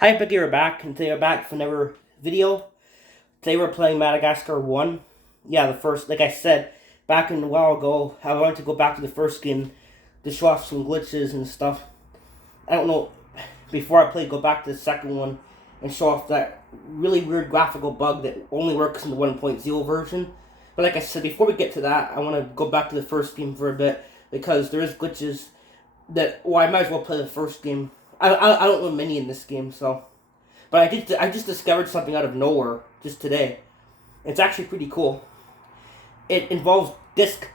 Hi, Becky, we're back, and today we're back for another video. Today we're playing Madagascar 1. Yeah, the first, like I said, back in a while ago, I wanted to go back to the first game to show off some glitches and stuff. I don't know, before I play, go back to the second one and show off that really weird graphical bug that only works in the 1.0 version. But like I said, before we get to that, I want to go back to the first game for a bit, because there is glitches that, well, I might as well play the first game. I don't know many in this game, so. But I just discovered something out of nowhere just today. It's actually pretty cool. It involves disc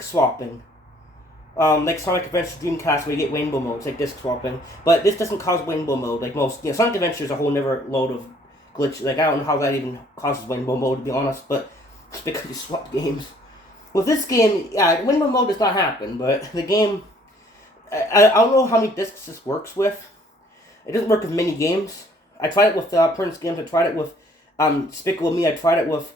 swapping. Like Sonic Adventure Dreamcast, where you get rainbow mode. It's like disc swapping, but this doesn't cause rainbow mode like most. Sonic Adventure is a whole other load of glitch. Like, I don't know how that even causes rainbow mode, to be honest. But it's because you swap games. With this game, yeah, rainbow mode does not happen. But the game, I don't know how many discs this works with. It doesn't work with many games. I tried it with Prince Games. I tried it with Despicable Me. I tried it with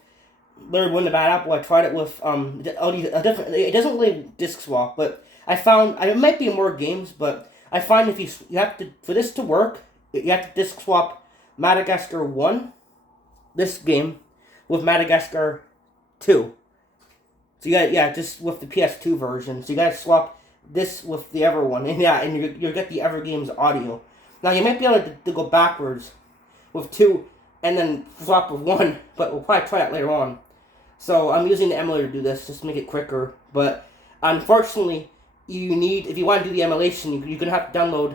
Larry Win the Bad Apple. I tried it with all these different. It doesn't really disc swap, but I found it might be in more games. But I find if you have to, for this to work, you have to disc swap Madagascar 1, this game, with Madagascar 2. So you got just with the PS2 version. So you gotta swap this with the other one, and you'll get the other game's audio. Now you might be able to go backwards with 2 and then swap with 1, but we'll probably try that later on. So I'm using the emulator to do this just to make it quicker. But unfortunately, you need, if you want to do the emulation, you're gonna have to download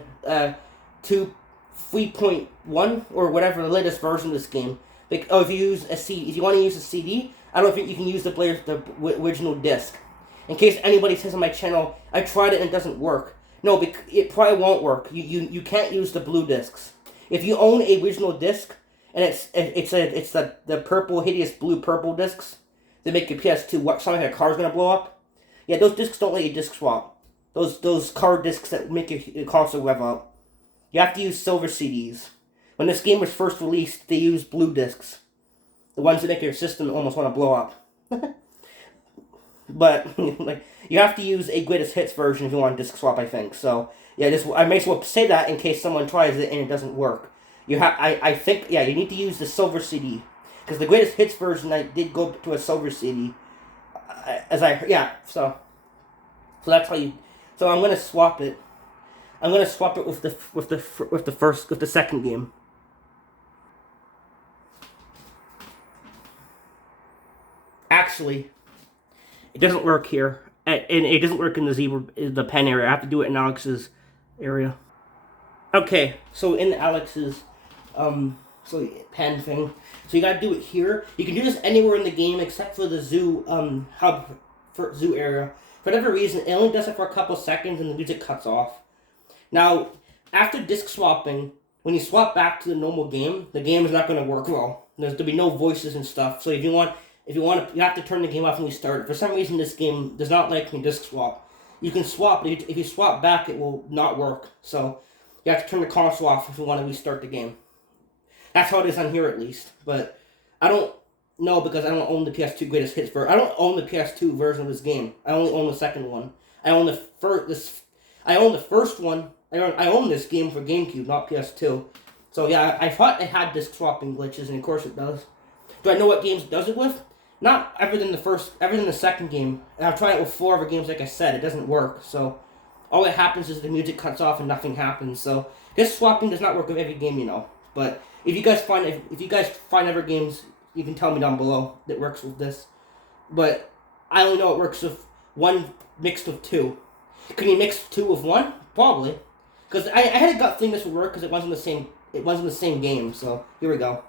3.1 or whatever the latest version of this game. Like, if you use a CD, if you want to use a CD, I don't think you can use the original disc. In case anybody says on my channel, I tried it and it doesn't work. No, it probably won't work. You can't use the blue discs. If you own a original disc, and it's the purple, hideous blue purple discs that make your PS2 sound like a car's gonna blow up. Yeah, those discs don't let you disc swap. Those car discs that make your console rev up. You have to use silver CDs. When this game was first released, they used blue discs, the ones that make your system almost want to blow up. But like, you have to use a greatest hits version if you want to disc swap, I think. So yeah, I may as well say that in case someone tries it and it doesn't work. I think you need to use the silver CD, because the greatest hits version I did go to a silver CD. So that's how you. So I'm gonna swap it. I'm gonna swap it with the second game. Actually, it doesn't work here, and it doesn't work in the pen area. I have to do it in Alex's area. Okay, so in Alex's pen thing, so you gotta do it here. You can do this anywhere in the game except for the zoo hub for zoo area. For whatever reason, it only does it for a couple seconds and the music cuts off. Now, after disc swapping, when you swap back to the normal game, the game is not going to work well. There'll be no voices and stuff. So if you want to, you have to turn the game off when you start. For some reason, this game does not like me disc swap. You can swap, but if you swap back, it will not work. So you have to turn the console off if you want to restart the game. That's how it is on here, at least. But I don't know, because I don't own the PS2 Greatest Hits version. I don't own the PS2 version of this game. I only own the second one. I own the first one. I own this game for GameCube, not PS2. So yeah, I thought it had disc swapping glitches, and of course it does. Do I know what games it does it with? Not other than the second game. And I've tried it with 4 other games, like I said. It doesn't work. So all that happens is the music cuts off and nothing happens. So disc swapping does not work with every game, But if you guys find other games, you can tell me down below that works with this. But I only know it works with 1 mixed with 2. Can you mix 2 with 1? Probably. Because I had a gut thing this would work, because it wasn't the same game. So here we go.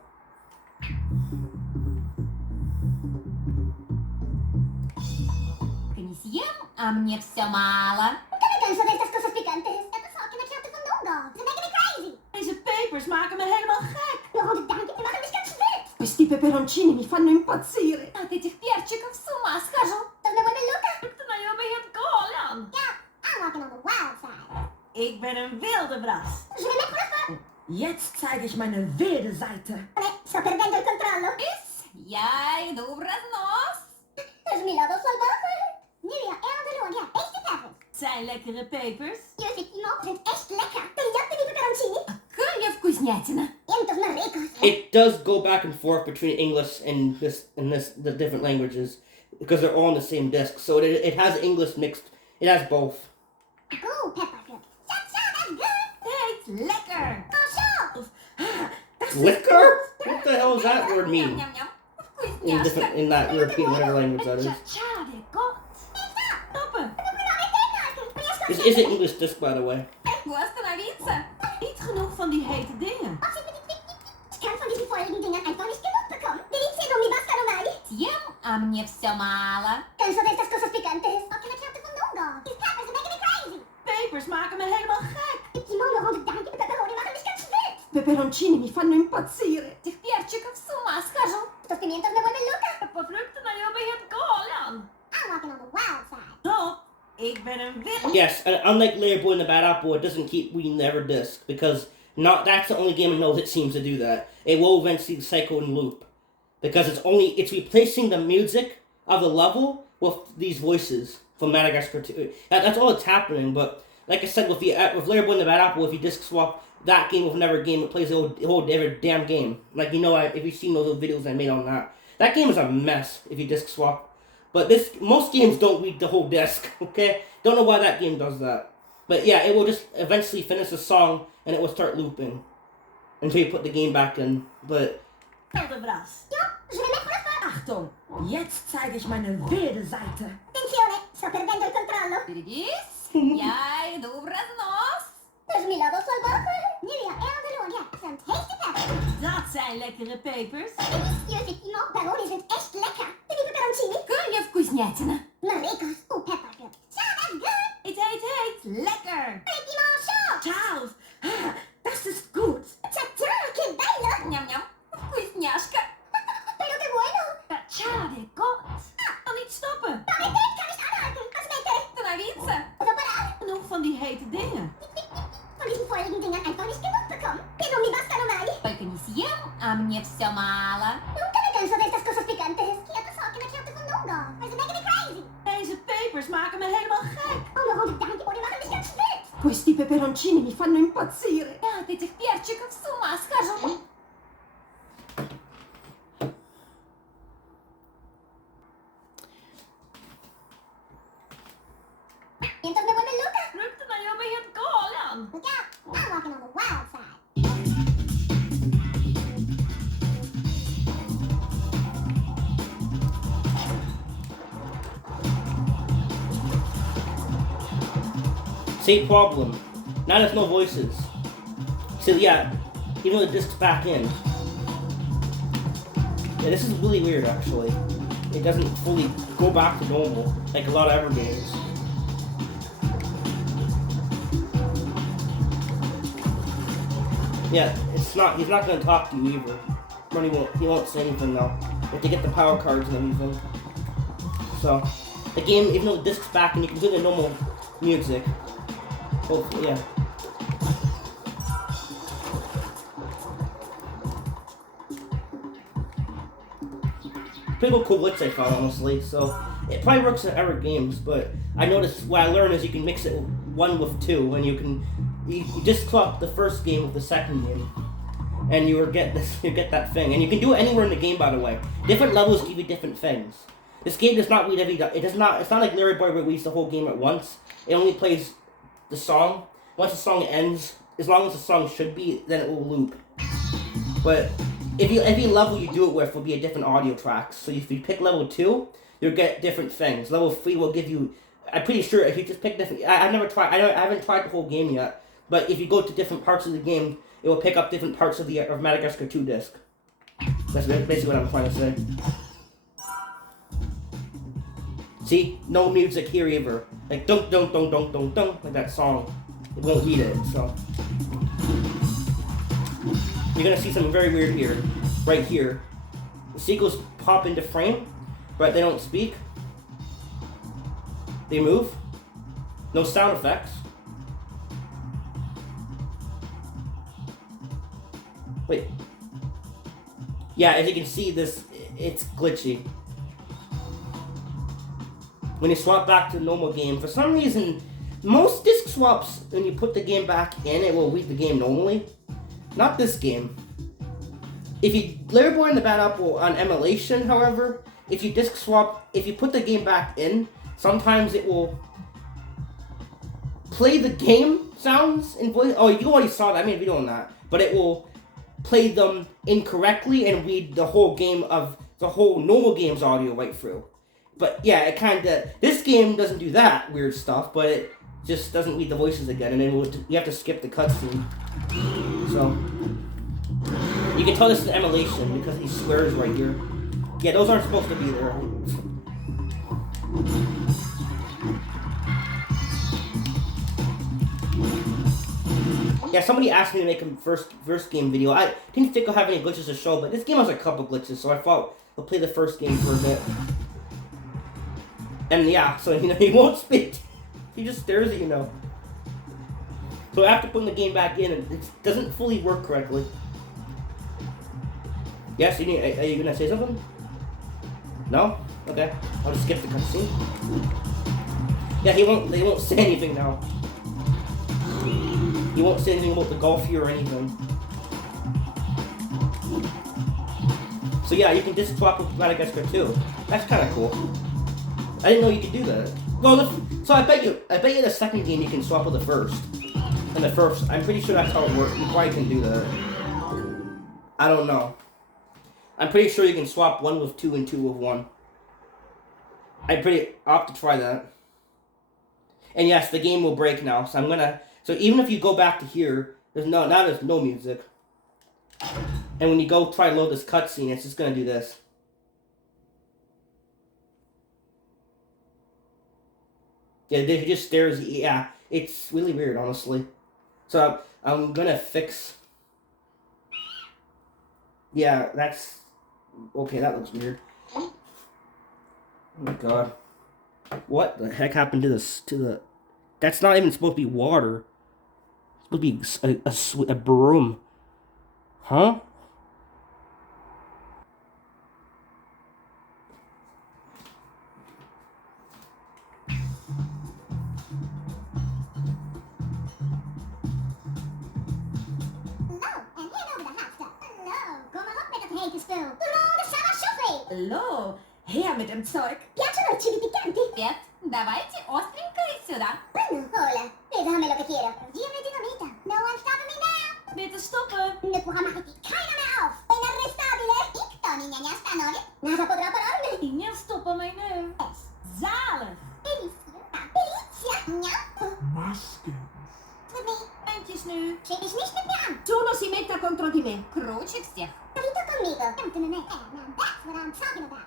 А мне все мало. Deze pepers maken me helemaal gek. Questi peperoncini mi fanno impazzire. От этих перчиков с ума схожу. Кто на jou ben je galen? Ik ben een wilde bras. Jetzt zeige ich meine wilde Seite. Is jij добре нос? Zijn lekkere pepers? Ja, effectivement, ze zijn echt lekker. Kun je dat, die peperoncini? Kun je вкусняшки? вкуснятина. It does go back and forth between English and the different languages because they're all on the same disc. So it has English mixed. It has both. Oh, Peppa, good. That's good. It's lekker. Liquor? What the hell does that word mean? Вкусняшка. In that European whatever language that is. Cha-cha, det är gott. Toppen. Is it English disc, by the way? Остановиться. Niet genoeg van die hete dingen. Ich kann von diesen feurigen Dingern einfach nicht genug bekommen. Delizia non mi bastano mai. Тем, а мне все мало. Canso de estas cosas picantes. What can I count from Nongo? These peppers are making me crazy. Pepers maken me helemaal gek. Die kimono rond de dank en pepperoni machen mich ganz wild. Peperoncini mi fanno impazzire. Этих перчиков с ума схожу. Estos pimientos me vuelven loca. Pepparfrukterna gör mig helt galen. I'm walking on the wild side. Top, ik ben een wit. Yes, and unlike Larry Boy and the Bad Apple, it doesn't keep reading the ever disc because that's the only game it knows it seems to do that. It will eventually cycle and loop because it's replacing the music of the level with these voices from Madagascar 2. That's all that's happening. But like I said, with Larry Boy and the Bad Apple, if you disc swap that game with another game, it plays the whole every damn game. Like if you've seen those videos I made on that game is a mess if you disc swap. But most games don't read the whole disc. Okay, don't know why that game does that. But yeah, it will just eventually finish the song and it will start looping until you put the game back in. But Heldenbras. Ja, je vais mettre le feu. Achtung, jetzt zeige ich meine wilde Seite. Attenzione, sto perdendo il controllo. Берегись, я иду в разнос. Dus mi lado salvaje. Jullie hebben ja, some tasty peppers. Dat zijn lekkere pepers. Délicieux, effectivement. Paroli zijn echt lekker. En die pepperoncini. Kun je вкуснятина? Maar ricos. Oeh, pepper good. So that's good. Het heet lekker. Effectivement, chaud. Charles, das ist gut. Cha-cha, que bello. Njam, вкусняшка. Pero qué bueno. Cha, dit goed. Kan niet stoppen. Maar ik weet, kan ik aanhaken. Asmette. Становиться. Zo para. Genoeg van die hete dingen. Van diesen feurigen Dingern einfach nicht genug bekommen. Pero mi bastano mai. Только не съем, а мне все мало. Nunca me canso de estas cosas picantes. What the fuck can I count from Nongo? Why is it making me crazy? Deze pepers maken me helemaal gek. Oh, nog rond de dank, die maken mich ganz wild. Questi peperoncini mi fanno impazzire. От этих перчиков с ума схожу. Mientras me vuelven loca. Frukterna gör mig helt galen. Look out, I'm walking on the wild side. same problem. Now there's no voices. So yeah, even though the disc's back in. Yeah, this is really weird actually. It doesn't fully go back to normal like a lot of other games. Yeah, it's not. He's not going to talk to you either. Or he won't say anything now. You have to get the power cards and everything. So, the game, even though the disc's back and you can do the normal music. Hopefully, yeah. Pretty cool glitch I found, honestly. So, it probably works in other games, but I noticed what I learned is you can mix it one with two, and you just swap the first game with the second game, and you get that thing. And you can do it anywhere in the game, by the way. Different levels give you different things. This game does not read it's not like Larry Boy where it reads the whole game at once. It only plays the song. Once the song ends, as long as the song should be, then it will loop. But every level you do it with will be a different audio track. So if you pick level 2, you'll get different things. Level 3 will give you. I'm pretty sure if you just pick different. I haven't tried the whole game yet. But if you go to different parts of the game, it will pick up different parts of Madagascar 2 disc. That's basically what I'm trying to say. See, no music here either. Like dunk dunk dunk dunk dunk dunk, like that song. It won't read it. So you're gonna see something very weird here, right here. The seagulls pop into frame, but they don't speak. They move. No sound effects. Wait. Yeah, as you can see, it's glitchy. When you swap back to the normal game, for some reason, most disc swaps, when you put the game back in, it will read the game normally. not this game. If you Layer Boy and the Bad Apple on emulation, however, if you disc swap, if you put the game back in, sometimes it will play the game sounds in voice. Oh, you already saw that. I made a video on that, but it will play them incorrectly and read the whole normal game's audio right through. But yeah, it kind of, this game doesn't do that weird stuff, but it just doesn't read the voices again, and then you have to skip the cutscene. So you can tell this is an emulation because he swears right here. Yeah, those aren't supposed to be there. Yeah, somebody asked me to make a first game video. I didn't think I'll have any glitches to show, but this game has a couple glitches, so I thought I'll play the first game for a bit. And yeah, so he won't speak. He just stares at you. So after putting the game back in, it doesn't fully work correctly. Yes, are you gonna say something? No? Okay, I'll just skip the cutscene. Yeah, they won't say anything now. He won't say anything about the golf here or anything. So yeah, you can just swap with Madagascar too. That's kind of cool. I didn't know you could do that. Well, so I bet you the second game you can swap with the first. And the first, I'm pretty sure that's how it works. You probably can do that. I don't know. I'm pretty sure you can swap 1 with 2 and 2 with 1. I'll have to try that. And yes, the game will break now, so even if you go back to here, there's no music. And when you go try to load this cutscene, it's just gonna do this. Yeah, he just stares. Yeah, it's really weird, honestly. So I'm gonna fix. Yeah, that's okay. That looks weird. Oh my god, what the heck happened to this? That's not even supposed to be water. It's supposed to be a broom, huh? Hallo, her mit dem Zeug. Piacciono i cibi piccanti? Привет, давайте остренькое сюда. Bueno, hola. Déjame lo que quiero. Dime dinamita. No one's stopping me now. Bitte stoppen. Ne può amarti keiner mehr auf. È inarrestabile. Ik to niña nie stanąć. Nada podrà pararmi. Die nie stoppen mij nu. Zalig. Bellissimo. Delizia. Gnam. Maskens. With me. Eindjes nu. Schieb dich nicht mit mir an. Solo si metta contro di me. Круче всех. Salito conmigo. Come to me. Now that's what I'm talking about.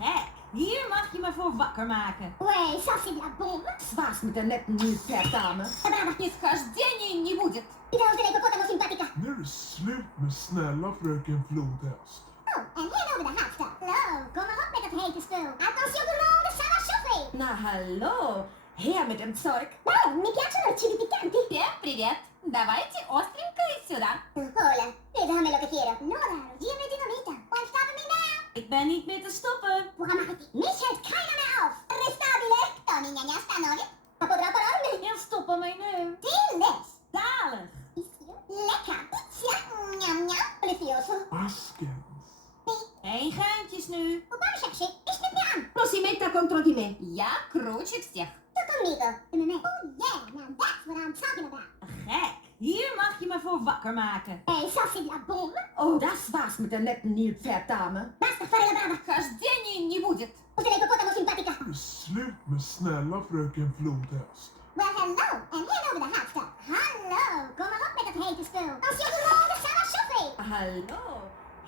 Gek. Hier mag je me voor wakker maken. Ой, совсем la bomba. С вас met een net nieuw vet dame. Brava. Исхождений не будет. Idag ska jag på simpatica. Nu är det slut med snälla fröken Flodhäst. Oh, and hand over the hot stuff. Hallo, kom maar op met dat hete spul. Attention de ronde Sarah Shoffey. Na hallo. Her mit dem Zeug. Wow, mi piacciono i cibi piccanti. Всем привет. Давайте остренькое сюда. Hola, déjame lo que quiero. No, Raro, dime dinamita. Won't stop me now. Ik ben niet meer te stoppen. Può amarti. Mich hält keiner mehr auf. Arrestabile. To niña nie stanąć. Ma podrà pararmi. Je stoppen mij nu. Delish. Zalig. Lekker. Pizza. Njam, njam. Precioso. Maskens. Geen geintjes nu. Упам шакши. Иш mit mir an. Solo si metta contro di me. Я круче всех. Tu conmigo. Oh yeah, now that's what I'm talking about. Gek. Hier mag je me voor wakker maken. Hey, совсем la bomba. Oh, das war's mit der netten Nilpferd-Dame. Basta fare la brava. Хождений не будет. Och till hippopotamo simpatica. Nu är det slut med snälla fröken Flodhäst. Well, hello, and hand over the hot stuff. Hallo, kom maar op met dat hete spul. Attention de ronde Sarah Shoffey. Hallo.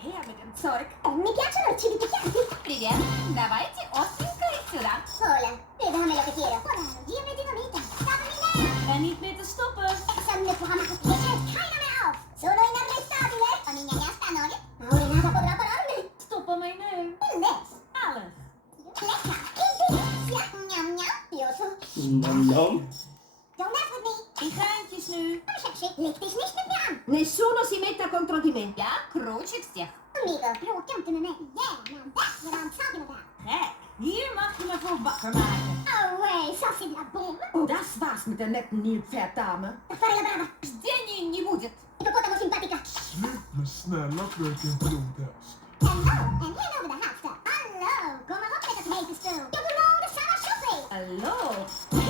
Her mit dem Zeug. Mi piacciono i cibi piccanti. Привет. Давайте остренькое сюда. Hola, déjame lo que quiero. Hola, dime dinamita. Stop me now. Ben niet meer te stoppen. Exam ne può amarti. Mich hält keiner mehr auf. Sono inarrestabile. To niña nie stanąć. Ora nada podrà pararmi. Stoppen mij nu. Delish. Zalig. Lekker. Delizia. Njam, njam. Pioso. Nom nom. Don't mess with me. Die geintjes nu. Kom, sexy. Leg dich nicht mit mir an. Nessuno si metta contro di me. Я круче всех. Conmigo. Bråka inte med mig. Yeah, now that's what I'm talking about. Gek. Hier mag je me voor wakker maken. Oh, way, совсем la bomba. Oh, das war's mit der netten Nilpferd-Dame. Da fare la brava. Хождений не будет. Hippopotamo simpatica. snälla fröken Flodhäst. Hello, and hand over the hot stuff. Hallo, kom maar op met het hete spul. Godmorgen, Sarah Shopping. Алло,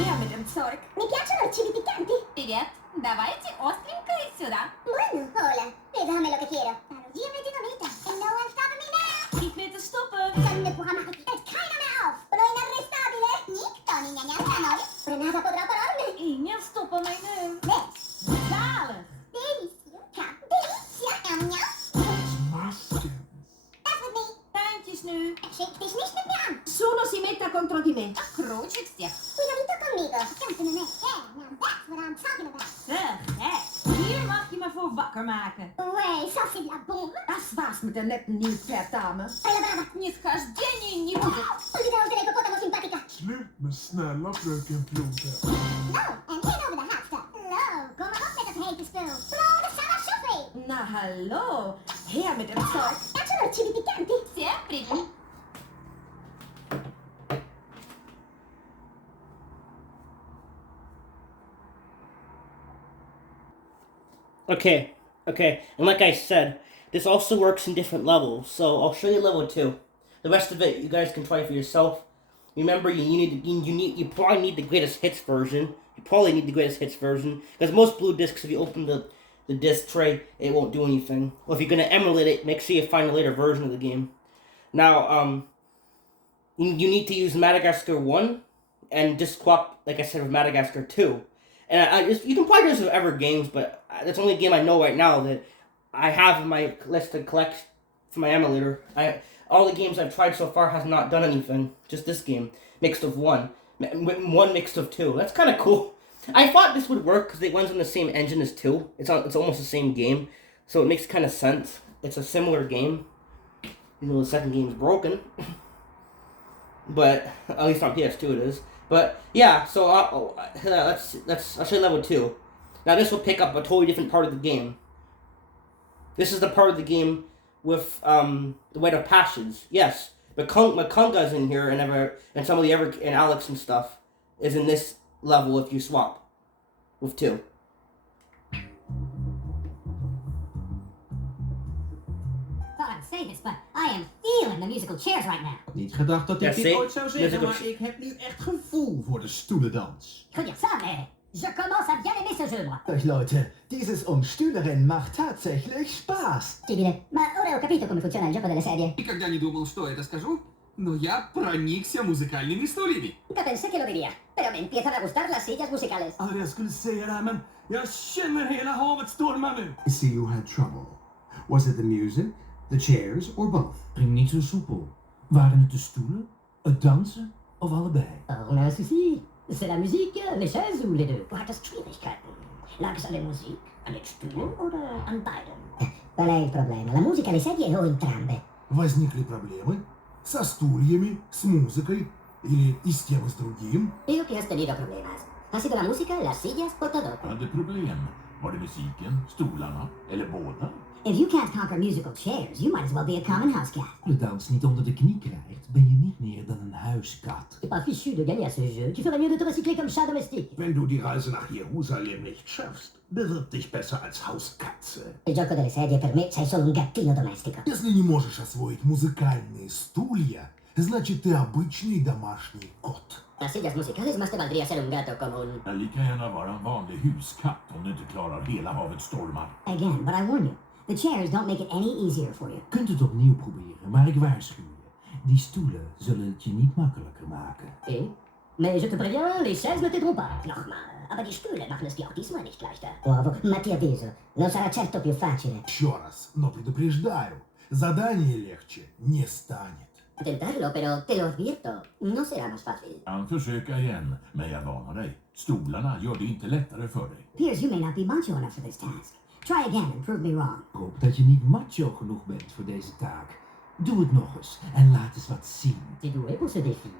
я медом цорик. Mi piacciono i cibi piccanti. Привет, давайте остренькое сюда. Bueno, hola. Déjame lo que quiero. Parodie dinamita. And no one stopping me now. Niet meer te stoppen. Zande programma het keiner meer af. Sono inarrestabile. Nick, Tony, gnagna, stanoli. Renata potrà pararmi. Ingen stoppen mij nu. Beh, Zalig. delizio. Delizia. Gnam. Maskens. That's with me. Tijntjes nu. Shake dich nicht mit mir an. Solo si metta contro di me. Accroci всех. Cuidadito conmigo. Come to me. Yeah, now that's what I'm talking about. Zeg, hier mag je me voor wakker maken. Ouais, ça c'est de la bombe. А с вас мы-то нет не дама. Bella brava. Нисхождений не будет. Olvida oltre l'ippopotamo simpatica. Slut med snälla fröken Flodhäst. Hello, and hand over the hot stuff. Hello, kom maar op met het hete spul. Blonde Sarah Shopping. Na hallo, her mit dem Zeug. Piacciono i cibi piccanti? Всем привет. Okay, and like I said, this also works in different levels, so I'll show you level 2. The rest of it, you guys can try for yourself. Remember, you probably need the greatest hits version. You probably need the greatest hits version, because most blue discs, if you open the disc tray, it won't do anything. Well, if you're gonna emulate it, make sure you find a later version of the game. Now, you need to use Madagascar 1, and just swap, like I said, with Madagascar 2. And you can probably do this with other games, but that's the only game I know right now that I have in my list to collect for my emulator. All the games I've tried so far has not done anything. Just this game, mixed of one mixed of 2. That's kind of cool. I thought this would work because it runs on the same engine as 2. It's almost the same game, so it makes kind of sense. It's a similar game. You know, the second game's broken, but at least on PS2 it is. But yeah, so I'll show you level 2. Now this will pick up a totally different part of the game. This is the part of the game with the Rite of Passage. Yes, Makunga's in here, and some of the and Alex and stuff is in this level if you swap with 2. God save us, but I am feeling the musical chairs right now. Niet gedacht dat ik Ja, dit zeker. ooit zou zeggen, Dus ik- maar ik heb nu echt gevoel voor de stoelendans. Je peux dire ça, mais je commence à bien aimer ce jeu, moi. Euch Leute, dieses Umstühlerennen macht tatsächlich Spaß. Timide. Ma ora ho capito come funziona il gioco delle sedie. Никогда не думал, что это скажу, но я проникся музыкальными стульями. Nunca pensé que lo diría, pero me empiezan a gustar las sillas musicales. Aldrig jag skulle säga det här, men jag känner hela havet storma nu. I see you had trouble. Was it the music, the chairs, or both? Ging niet zo soepel. Waren het de stoelen, het dansen of allebei? On a un souci. C'est la musique, les chaises ou les deux? Du hattest Schwierigkeiten. Lag es an der Musik, an den Stühlen oder an beiden? Qual è il problema? La musica, le sedie o entrambe? Возникли проблемы со стульями, с музыкой или и с тем и с другим? Digo que has tenido problemas. Ha sido la música, las sillas o todo. Hade problem. Var det musiken, stolarna eller båda? If you can't conquer musical chairs, you might as well be a common house cat. De dans niet onder de knie krijgt, ben je niet meer dan een huiskat. T'es pas fichu de gagner à ce jeu. Tu ferais mieux de te recycler comme chat domestique. Wenn du die Reise nach Jerusalem nicht schaffst, bewirb dich besser als Hauskatze. Il gioco delle sedie per me sei solo un gattino domestico. Если не можешь освоить музыкальные стулья, значит ты обычный домашний кот. Las sillas musicales más te valdría ser un gato común. Jag lika gärna vara en vanlig huskatt om du inte klarar hela havet stormar. Again, but I warn you, the chairs don't make it any easier for you. Kunt het opnieuw proberen, maar ik waarschuw je. Die stoelen zullen het je niet makkelijker maken. Eh? Mais je te préviens, les chaises ne t'aideront pas. Nochmal. Aber die Stühle machen es dir auch diesmal nicht leichter. Uovo, ma ti avviso, non sarà certo più facile. Еще раз, но предупреждаю, задание легче не станет. Intentarlo, pero te lo advierto, no será más fácil. Kan försöka igen, men jag varnar dig. Stolarna gör det inte lättare för dig. Piers, you may not be macho enough for this task. Try again and prove me wrong. Ik hoop dat je niet macho genoeg bent voor deze taak. Doe het nog eens en laat eens wat zien. T'es doué pour ce défi.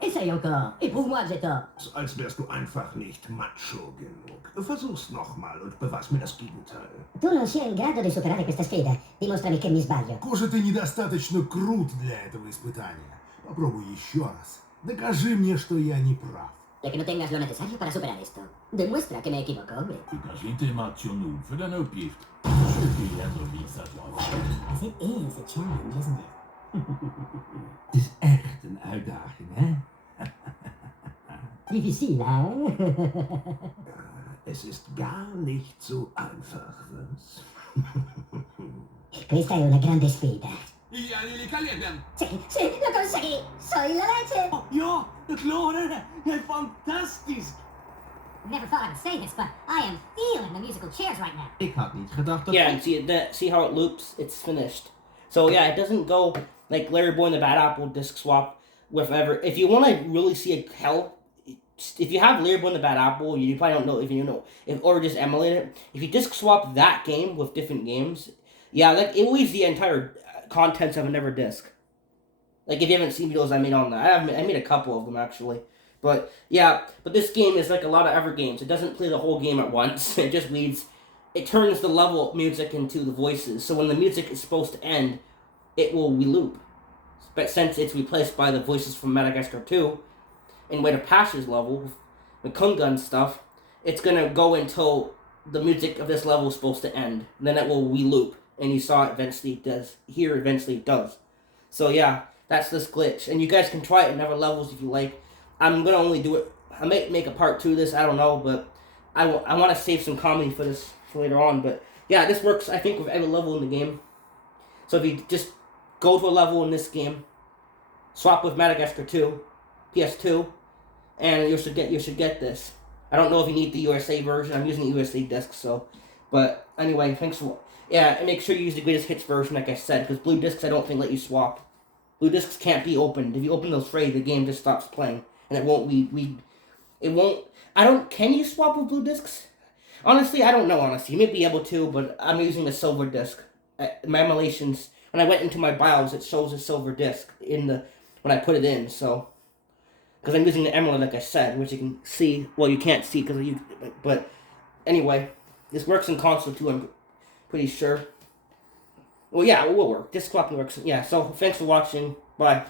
Essaye encore, et prouve-moi que j'ai tort. Als wärst du einfach nicht macho genug. Versuch's nochmal und beweis mir das Gegenteil. Tu non sei in grado di superare questa sfida. Dimostrami che mi sbaglio. Похоже, ты недостаточно крут для этого испытания. Попробуй еще раз. Докажи мне, что я не прав. De que no tengas lo necesario para superar esto. Demuestra que me equivoco, hombre. Du kanske inte är macho nog för denna uppgift. It is a challenge, isn't it? Het is echt een uitdaging, hè? Difficile, hè? Es ist gar nicht so einfach, was? Questa è una grande sfida. Ja, jullie kan leben. Sì, lo conseguì! Soy la leche! Oh, ja, du klarar det! Det är fantastiskt! Never thought I would say this, but I am feeling the musical chairs right now. Ik had niet gedacht dat... Yeah, and see how it loops? It's finished. So yeah, it doesn't go like Larry Boy and the Bad Apple disc swap with ever. If you want to really see a hell, if you have Larry Boy and the Bad Apple, you probably don't know if you know or just emulate it. If you disc swap that game with different games, yeah, like it leaves the entire contents of a never disc. Like if you haven't seen videos I made on that, I made a couple of them actually. But yeah, but this game is like a lot of ever games. It doesn't play the whole game at once. It just leads. It turns the level music into the voices. So when the music is supposed to end, it will reloop. But since it's replaced by the voices from Madagascar 2, and way to Pasha's level, the Kunga and stuff, it's gonna go until the music of this level is supposed to end. Then it will reloop. And you saw it eventually it does. Here eventually it does. So yeah, that's this glitch. And you guys can try it in other levels if you like. I'm gonna only do it. I might make a part 2 of this. I don't know, but I want to save some comedy for this for later on. But yeah, this works. I think with every level in the game. So if you just go to a level in this game, swap with Madagascar 2, PS2, and you should get this. I don't know if you need the USA version. I'm using the USA disc, so. But anyway, thanks for. Yeah, and make sure you use the greatest hits version, like I said, because blue discs I don't think let you swap. Blue discs can't be opened. If you open those free, the game just stops playing. And it won't it won't, can you swap with blue discs? Honestly, I don't know, honestly. You may be able to, but I'm using a silver disc. My emulations, when I went into my BIOS, it shows a silver disc when I put it in, so. Because I'm using the emulator, like I said, which you can see, well, you can't see, but anyway, this works in console too, I'm pretty sure. Well, yeah, it will work. Disc swapping works, yeah, so thanks for watching, bye.